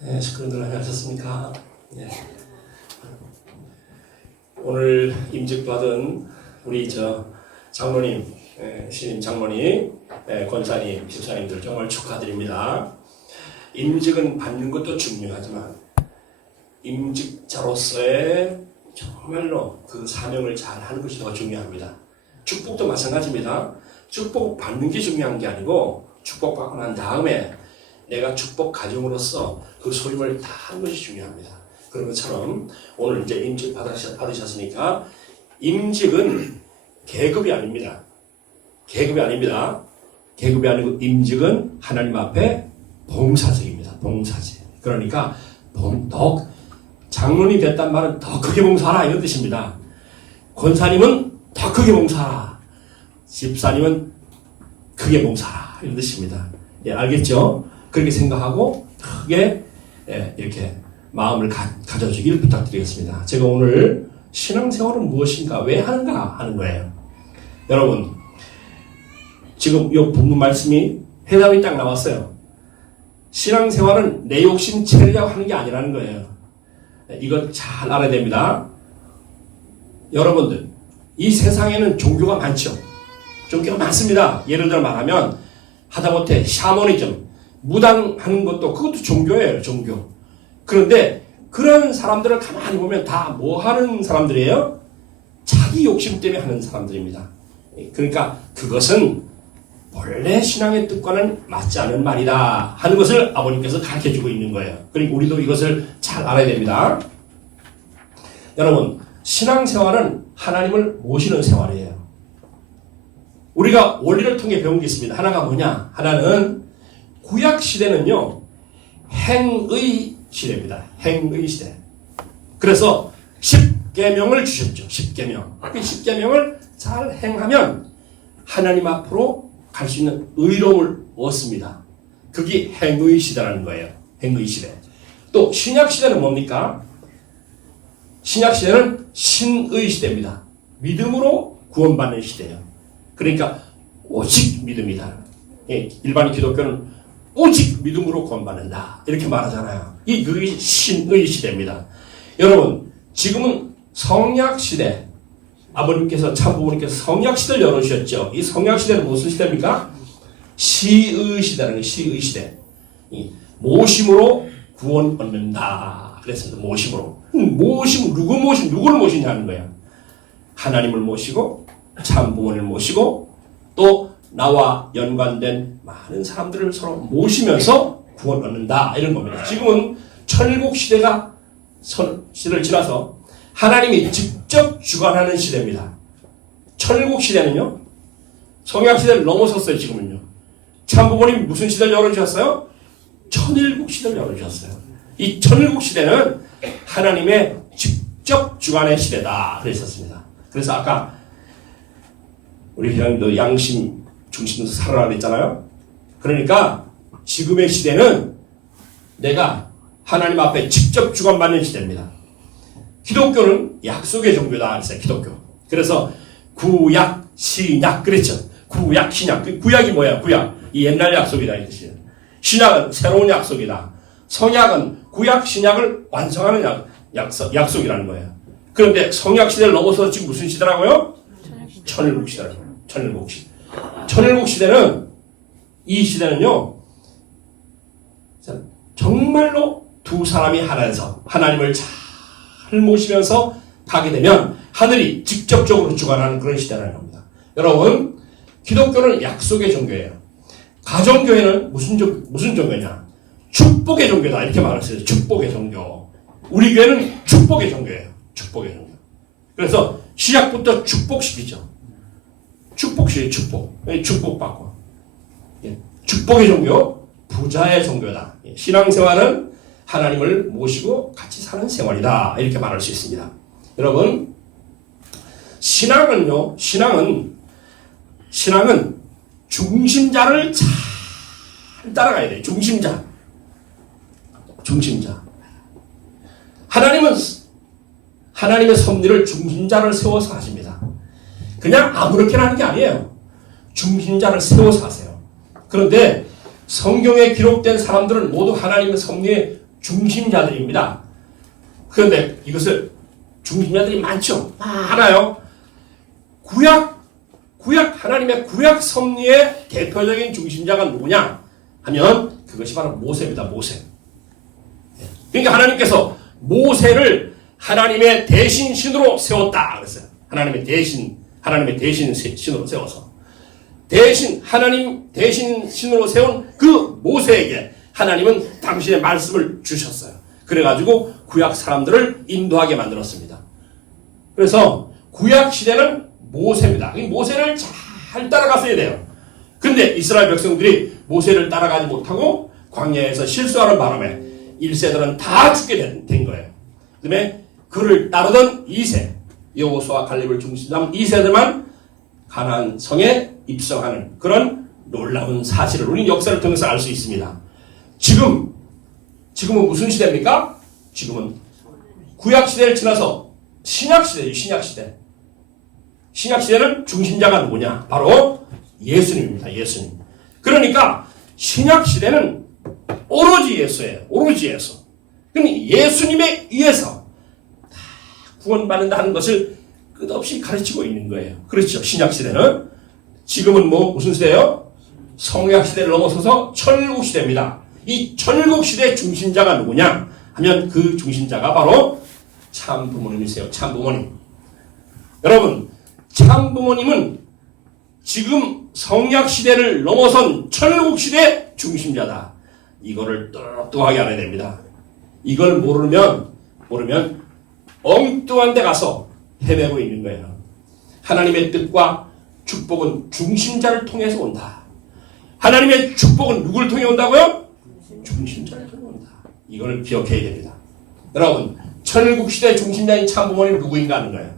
네, 식구들 안녕하셨습니까? 네. 오늘 임직받은 우리 장로님, 신임 장로님, 권사님, 집사님들 정말 축하드립니다. 임직은 받는 것도 중요하지만 임직자로서의 정말로 그 사명을 잘 하는 것이 더 중요합니다. 축복도 마찬가지입니다. 축복 받는 게 중요한 게 아니고 축복받고 난 다음에 내가 축복 가정으로서 그 소임을 다 하는 것이 중요합니다. 그런 것처럼 오늘 이제 임직 받으셨으니까 임직은 계급이 아닙니다. 계급이 아닙니다. 계급이 아니고 임직은 하나님 앞에 봉사직입니다. 봉사직. 그러니까 더 장로님 됐단 말은 더 크게 봉사하라 이런 뜻입니다. 권사님은 더 크게 봉사하라. 집사님은 크게 봉사하라 이런 뜻입니다. 예, 알겠죠? 그렇게 생각하고 크게 이렇게 마음을 가져주길 부탁드리겠습니다. 제가 오늘 신앙생활은 무엇인가, 왜 하는가 하는 거예요. 여러분, 지금 이 본문 말씀이 해답이 딱 나왔어요. 신앙생활은 내 욕심 채우려고 하는 게 아니라는 거예요. 이거 잘 알아야 됩니다. 여러분들, 이 세상에는 종교가 많죠. 종교가 많습니다. 예를 들어 말하면 하다못해 샤머니즘, 무당하는 것도 그것도 종교예요. 종교. 그런데 그런 사람들을 가만히 보면 다 뭐 하는 사람들이에요? 자기 욕심 때문에 하는 사람들입니다. 그러니까 그것은 원래 신앙의 뜻과는 맞지 않은 말이다 하는 것을 아버님께서 가르쳐주고 있는 거예요. 그러니까 우리도 이것을 잘 알아야 됩니다. 여러분, 신앙생활은 하나님을 모시는 생활이에요. 우리가 원리를 통해 배운 게 있습니다. 하나가 뭐냐? 하나는 구약 시대는요, 행의 시대입니다. 행의 시대. 그래서 10계명을 주셨죠. 10계명. 그 10계명을 잘 행하면 하나님 앞으로 갈 수 있는 의로움을 얻습니다. 그게 행의 시대라는 거예요. 행의 시대. 또 신약 시대는 뭡니까? 신약 시대는 신의 시대입니다. 믿음으로 구원받는 시대예요. 그러니까 오직 믿음이다. 일반 기독교는 오직 믿음으로 구원받는다 이렇게 말하잖아요. 그게 신의 시대입니다. 여러분, 지금은 성약 시대, 아버님께서 참부모님께서 성약 시대를 열어주셨죠. 이 성약 시대는 무슨 시대입니까? 시의 시대라는 거예요. 시의 시대. 모심으로 구원 얻는다 그랬습니다. 모심으로. 누구를 모시냐는 거예요. 하나님을 모시고 참부모님을 모시고 또 나와 연관된 많은 사람들을 서로 모시면서 구원 얻는다 이런 겁니다. 지금은 천국 시대를 지나서 하나님이 직접 주관하는 시대입니다. 천국 시대는요, 성약 시대를 넘어섰어요. 지금은요. 참부모님이 무슨 시대를 열어주셨어요? 천일국 시대를 열어주셨어요. 이 천일국 시대는 하나님의 직접 주관의 시대다 그랬었습니다. 그래서 아까 우리 회장님도 양심 중심으로 살아라 그랬잖아요. 그러니까 지금의 시대는 내가 하나님 앞에 직접 주관받는 시대입니다. 기독교는 약속의 종교다 그랬어요. 기독교. 그래서 구약, 신약 그랬죠. 구약, 신약. 구약이 뭐야? 구약. 이 옛날 약속이다 이 뜻이에요. 신약은 새로운 약속이다. 성약은 구약, 신약을 완성하는 약속이라는 거예요. 그런데 성약 시대를 넘어서 지금 무슨 시대라고요? 천일국 시대라고. 천일국 시대. 천일국 시대는, 이 시대는요, 정말로 두 사람이 하나여서 하나님을 잘 모시면서 가게 되면 하늘이 직접적으로 주관하는 그런 시대라는 겁니다. 여러분, 기독교는 약속의 종교예요. 가정교회는 무슨 종교냐? 축복의 종교다 이렇게 말했어요. 축복의 종교. 우리 교회는 축복의 종교예요. 축복의 종교. 그래서 시작부터 축복시키죠. 축복시켜요. 축복받고. 축복의 종교, 부자의 종교다. 신앙생활은 하나님을 모시고 같이 사는 생활이다 이렇게 말할 수 있습니다. 여러분, 신앙은 중심자를 잘 따라가야 돼요. 중심자. 하나님은 하나님의 섭리를 중심자를 세워서 하십니다. 그냥 아무렇게나 하는 게 아니에요. 중심자를 세워서 하세요. 그런데 성경에 기록된 사람들은 모두 하나님의 섭리의 중심자들입니다. 그런데 이것을 중심자들이 많아요. 하나님의 구약 섭리의 대표적인 중심자가 누구냐 하면 그것이 바로 모세입니다. 모세. 그러니까 하나님께서 모세를 하나님의 대신 신으로 세웠다 그랬어요. 하나님의 대신 신으로 세워서 하나님 대신 신으로 세운 그 모세에게 하나님은 당신의 말씀을 주셨어요. 그래가지고 구약 사람들을 인도하게 만들었습니다. 그래서 구약 시대는 모세입니다. 이 모세를 잘 따라갔어야 돼요. 근데 이스라엘 백성들이 모세를 따라가지 못하고 광야에서 실수하는 바람에 1세들은 다 죽게 된 거예요. 그 다음에 그를 따르던 2세, 여호수아 칼렙을 중심으로 2세들만 가나안 성에 입성하는 그런 놀라운 사실을 우리는 역사를 통해서 알 수 있습니다. 지금은 무슨 시대입니까? 지금은 구약 시대를 지나서 신약 시대예요. 신약 시대는 중심자가 누구냐? 바로 예수님입니다. 예수님. 그러니까 신약 시대는 오로지 예수예요. 오로지 예수. 그럼 예수님에 의해서 다 구원받는다 하는 것을 끝없이 가르치고 있는 거예요. 그렇죠. 신약 시대는. 지금은 무슨 시대예요? 성약 시대를 넘어서서 천국 시대입니다. 이 천국 시대의 중심자가 누구냐 하면 그 중심자가 바로 참 부모님이세요. 참 부모님. 여러분, 참 부모님은 지금 성약 시대를 넘어선 천국 시대 중심자다. 이거를 똑똑하게 알아야 됩니다. 이걸 모르면 엉뚱한 데 가서 헤매고 있는 거예요. 하나님의 뜻과 축복은 중심자를 통해서 온다. 하나님의 축복은 누구를 통해 온다고요? 중심자를 통해 온다. 이걸 기억해야 됩니다. 여러분, 천국시대 중심자인 참부모님 누구인가 하는 거예요.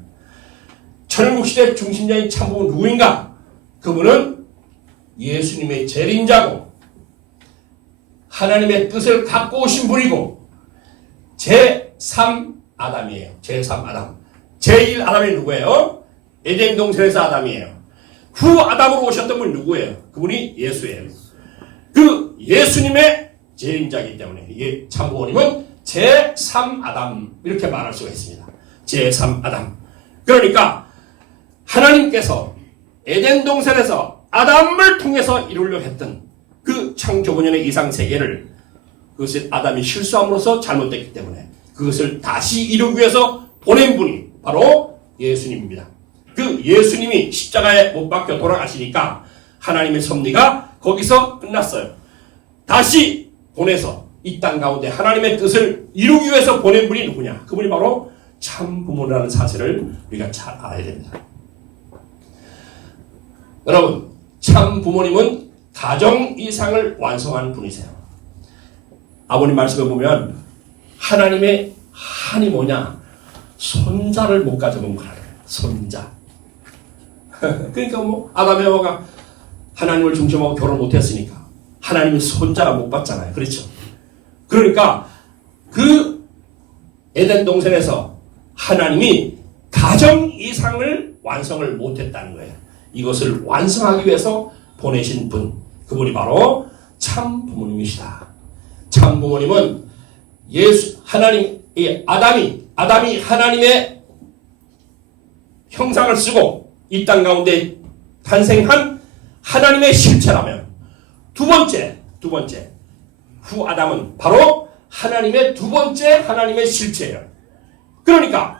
천국시대 중심자인 참부모는 누구인가? 그분은 예수님의 재림자고 하나님의 뜻을 갖고 오신 분이고 제3아담이에요. 제3아담. 제1아담이 누구예요? 에덴 동산에서 아담이에요. 후 아담으로 오셨던 분이 누구예요? 그분이 예수예요. 그 예수님의 재림자이기 때문에 참부모님은 제3아담 이렇게 말할 수가 있습니다. 제3아담. 그러니까 하나님께서 에덴 동산에서 아담을 통해서 이루려 했던 그 창조본연의 이상세계를 그것을 아담이 실수함으로써 잘못됐기 때문에 그것을 다시 이루기 위해서 보낸 분이 바로 예수님입니다. 그 예수님이 십자가에 못 박혀 돌아가시니까 하나님의 섭리가 거기서 끝났어요. 다시 보내서 이 땅 가운데 하나님의 뜻을 이루기 위해서 보낸 분이 누구냐? 그분이 바로 참 부모라는 사실을 우리가 잘 알아야 됩니다. 여러분, 참 부모님은 가정 이상을 완성한 분이세요. 아버님 말씀을 보면 하나님의 한이 뭐냐? 손자를 못 가져본 거라요. 손자. 그러니까 아담 에바가 하나님을 중심하고 결혼 못했으니까 하나님의 손자가 못 받잖아요. 그렇죠? 그러니까 그 에덴 동산에서 하나님이 가정 이상을 완성을 못했다는 거예요. 이것을 완성하기 위해서 보내신 분, 그분이 바로 참 부모님이시다. 참 부모님은 아담이 하나님의 형상을 쓰고 이 땅 가운데 탄생한 하나님의 실체라면 두 번째 후 아담은 바로 하나님의 두 번째 하나님의 실체예요. 그러니까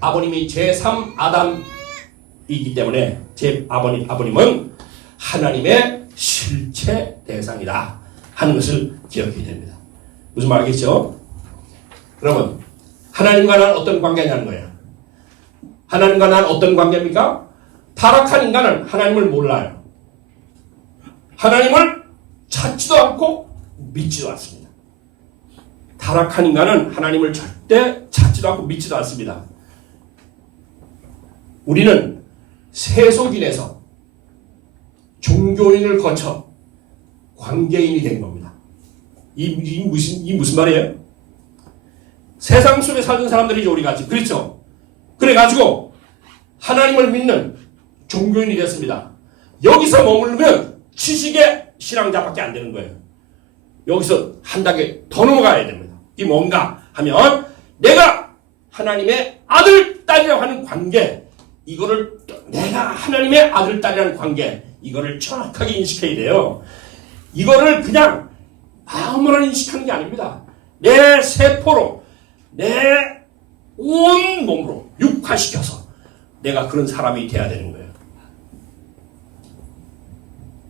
아버님이 제3아담이기 때문에 아버님은 하나님의 실체 대상이다 하는 것을 기억해야 됩니다. 무슨 말이겠죠? 여러분, 하나님과 나는 어떤 관계냐는 거예요. 하나님과 나는 어떤 관계입니까? 타락한 인간은 하나님을 몰라요. 하나님을 찾지도 않고 믿지도 않습니다. 타락한 인간은 하나님을 절대 찾지도 않고 믿지도 않습니다. 우리는 세속인에서 종교인을 거쳐 관계인이 된 겁니다. 이 무슨 말이에요? 세상 속에 살던 사람들이죠, 우리 같이. 그렇죠? 그래가지고 하나님을 믿는 종교인이 됐습니다. 여기서 머무르면 지식의 신앙자밖에 안 되는 거예요. 여기서 한 단계 더 넘어가야 됩니다. 이 뭔가 하면 내가 하나님의 아들, 딸이라고 하는 관계, 이거를 내가 하나님의 아들, 딸이라는 관계, 이거를 정확하게 인식해야 돼요. 이거를 그냥 마음으로 인식하는 게 아닙니다. 내 세포로, 내 온 몸으로 육화시켜서 내가 그런 사람이 돼야 되는 거예요.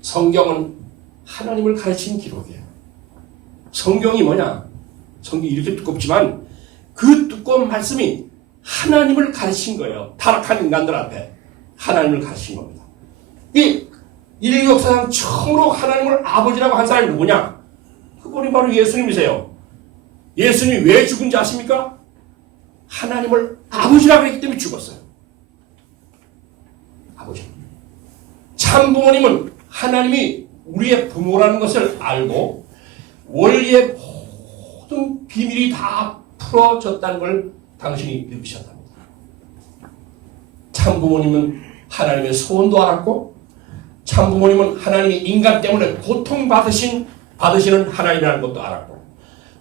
성경은 하나님을 가르치는 기록이에요. 성경이 뭐냐? 성경이 이렇게 두껍지만 그 두꺼운 말씀이 하나님을 가르친 거예요. 타락한 인간들 앞에 하나님을 가르친 겁니다. 이 인류 역사상 처음으로 하나님을 아버지라고 한 사람이 누구냐? 그분이 바로 예수님이세요. 예수님이 왜 죽은지 아십니까? 하나님을 아버지라고 했기 때문에 죽었어요. 아버지. 참 부모님은 하나님이 우리의 부모라는 것을 알고 원리의 모든 비밀이 다 풀어졌다는 걸 당신이 느끼셨답니다. 참 부모님은 하나님의 소원도 알았고 참 부모님은 하나님이 인간 때문에 고통받으시는 하나님이라는 것도 알았고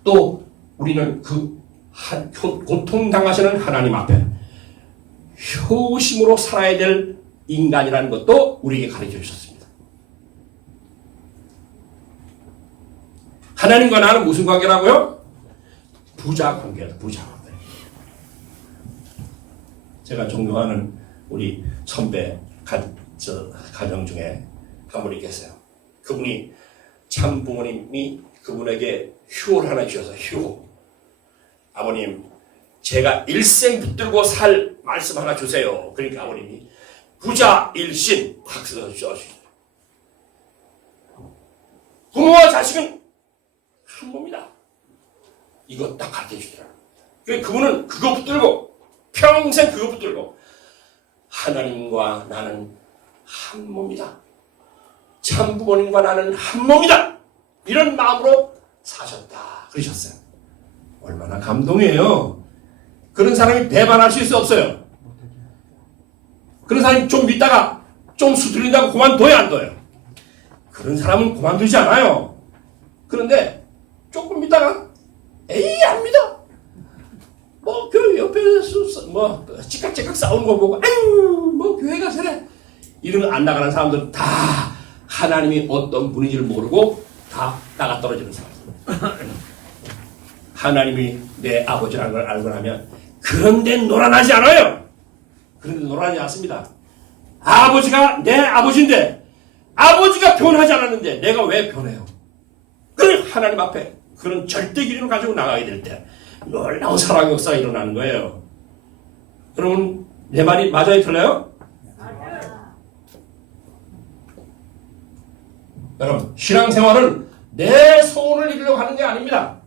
또 우리는 그 고통당하시는 하나님 앞에 효심으로 살아야 될 인간이라는 것도 우리에게 가르쳐 주셨습니다. 하나님과 나는 무슨 관계라고요? 부자 관계다. 부자 관계. 제가 존경하는 우리 선배 가정 중에 한 분이 계세요. 그분이 참 부모님이 그분에게 휴호를 하나 주셔서 휴호. 아버님, 제가 일생 붙들고 살 말씀 하나 주세요. 그러니까 아버님이 부자 일신 확 써주셨어요. 부모와 자식은 한 몸이다. 이거 딱 가르쳐 주더라고요. 그분은 그거 붙들고 평생 그거 붙들고 하나님과 나는 한 몸이다. 참 부모님과 나는 한 몸이다. 이런 마음으로 사셨다. 그러셨어요. 얼마나 감동이에요. 그런 사람이 배반할 수 있어 없어요? 그런 사람이 좀 믿다가 좀 수틀린다고 그만둬야 안 둬요? 그런 사람은 그만두지 않아요. 그런데 조금 믿다가 에이 안 믿어. 뭐 교회 옆에서 뭐 찌깍찌깍 싸우는 거 보고 아유 뭐 교회가 저래 이러면 안 나가는 사람들은 다 하나님이 어떤 분인지를 모르고 다 나가 떨어지는 사람들. 하나님이 내 아버지라는 걸 알고 나면 그런데 놀아나지 않아요. 그런데 놀아나지 않습니다. 아버지가 내 아버지인데 아버지가 변하지 않았는데 내가 왜 변해요? 그래 하나님 앞에 그런 절대 기준을 가지고 나가게 될 때 놀라운 사랑의 역사가 일어나는 거예요. 여러분 내 말이 맞아요? 틀려요? 여러분 신앙생활은 내 소원을 이루려고 하는 게 아닙니다.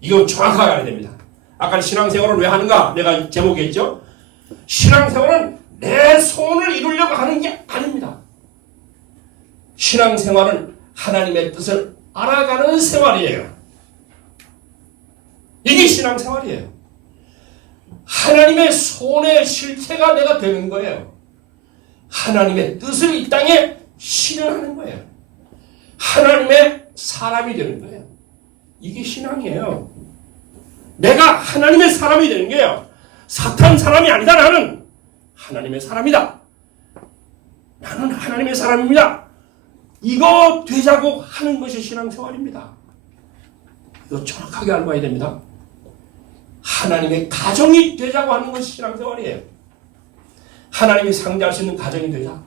이건 정확하게 알아야 됩니다. 아까 신앙생활을 왜 하는가? 내가 제목에 있죠? 신앙생활은 내 소원을 이루려고 하는 게 아닙니다. 신앙생활은 하나님의 뜻을 알아가는 생활이에요. 이게 신앙생활이에요. 하나님의 손의 실체가 내가 되는 거예요. 하나님의 뜻을 이 땅에 실현하는 거예요. 하나님의 사람이 되는 거예요. 이게 신앙이에요. 내가 하나님의 사람이 되는 거예요. 사탄 사람이 아니다. 나는 하나님의 사람이다. 나는 하나님의 사람입니다. 이거 되자고 하는 것이 신앙생활입니다. 이거 정확하게 알고 와야 됩니다. 하나님의 가정이 되자고 하는 것이 신앙생활이에요. 하나님이 상대할 수 있는 가정이 되자.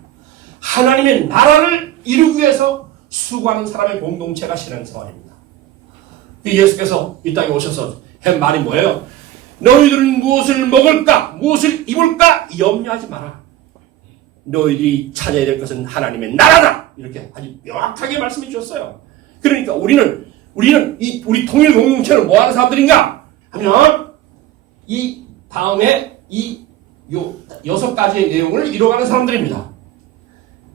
하나님의 나라를 이루기 위해서 수고하는 사람의 공동체가 신앙생활입니다. 예수께서 이 땅에 오셔서 한 말이 뭐예요? 너희들은 무엇을 먹을까? 무엇을 입을까? 염려하지 마라. 너희들이 찾아야 될 것은 하나님의 나라다. 이렇게 아주 명확하게 말씀해 주셨어요. 그러니까 우리 통일 공동체는 뭐 하는 사람들인가? 하면 이 다음에 요 6가지의 내용을 이뤄가는 사람들입니다.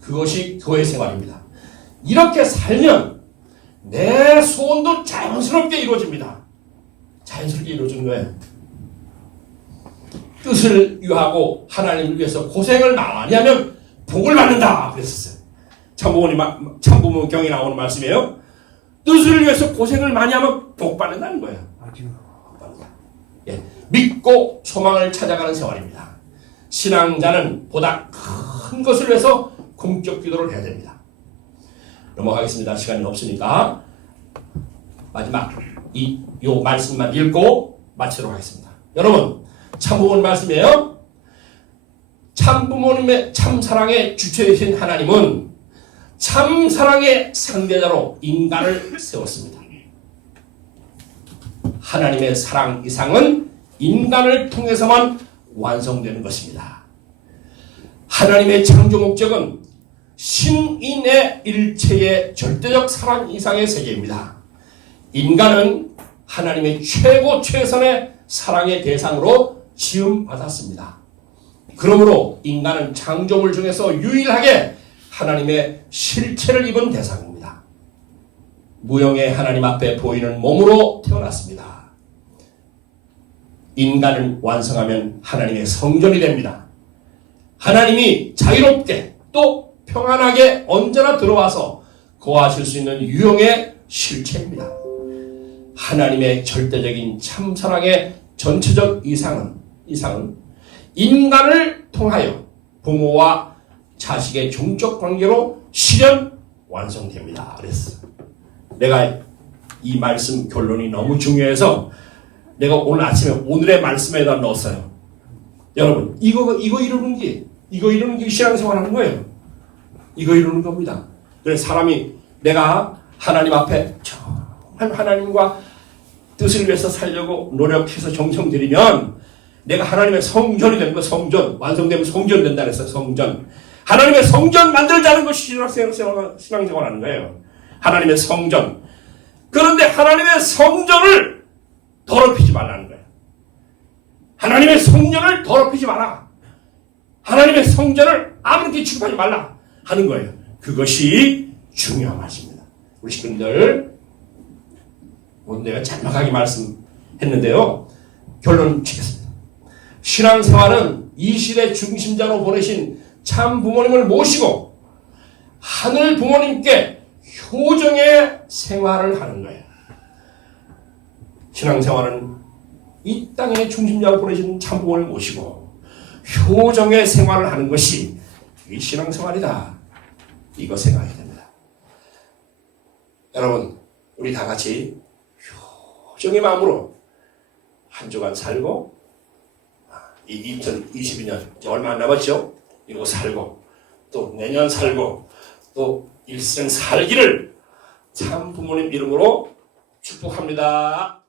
그것이 교회 생활입니다. 이렇게 살면 내 소원도 자연스럽게 이루어집니다. 자연스럽게 이루어지는 거예요. 뜻을 유하고 하나님을 위해서 고생을 많이 하면 복을 받는다 그랬었어요. 참부모 경에 나오는 말씀이에요. 뜻을 위해서 고생을 많이 하면 복 받는다는 거예요. 복 받는다. 예, 믿고 소망을 찾아가는 생활입니다. 신앙자는 보다 큰 것을 위해서 공적 기도를 해야 됩니다. 넘어가겠습니다. 시간이 없으니까 마지막 요 말씀만 읽고 마치도록 하겠습니다. 여러분, 참부모님 말씀이에요. 참부모님의 참사랑의 주체이신 하나님은 참사랑의 상대자로 인간을 세웠습니다. 하나님의 사랑 이상은 인간을 통해서만 완성되는 것입니다. 하나님의 창조 목적은 신인의 일체의 절대적 사랑 이상의 세계입니다. 인간은 하나님의 최고 최선의 사랑의 대상으로 지음받았습니다. 그러므로 인간은 창조물 중에서 유일하게 하나님의 실체를 입은 대상입니다. 무형의 하나님 앞에 보이는 몸으로 태어났습니다. 인간을 완성하면 하나님의 성전이 됩니다. 하나님이 자유롭게 또 평안하게 언제나 들어와서 거하실 수 있는 유형의 실체입니다. 하나님의 절대적인 참사랑의 전체적 이상은 인간을 통하여 부모와 자식의 종적 관계로 실현 완성됩니다. 그랬어. 내가 이 말씀 결론이 너무 중요해서 내가 오늘 아침에 오늘의 말씀에다 넣었어요. 여러분, 이거 이루는 게 신앙생활 하는 거예요. 이거 이루는 겁니다. 그래서 사람이 내가 하나님 앞에 정말 하나님과 뜻을 위해서 살려고 노력해서 정성 들이면 내가 하나님의 성전이 되는 거. 성전 완성되면 성전 된다 그랬어요. 성전. 하나님의 성전 만들자는 것이 신앙생활하는 거예요. 하나님의 성전. 그런데 하나님의 성전을 더럽히지 말라는 거예요. 하나님의 성전을 더럽히지 마라. 하나님의 성전을 아무렇게 취급하지 말라 하는 거예요. 그것이 중요한 말씀입니다. 우리 식구들, 오늘 내가 짤막하게 말씀했는데요. 결론 치겠습니다. 신앙생활은 이 시대 중심자로 보내신 참 부모님을 모시고 하늘 부모님께 효정의 생활을 하는 거예요. 신앙생활은 이 땅의 중심자로 보내신 참 부모님을 모시고 효정의 생활을 하는 것이 이 신앙생활이다. 이거 생각해야 됩니다. 여러분, 우리 다 같이 효정의 마음으로 한 주간 살고, 이 2022년 얼마 안 남았죠? 이거 살고, 또 내년 살고, 또 일생 살기를 참 부모님 이름으로 축복합니다.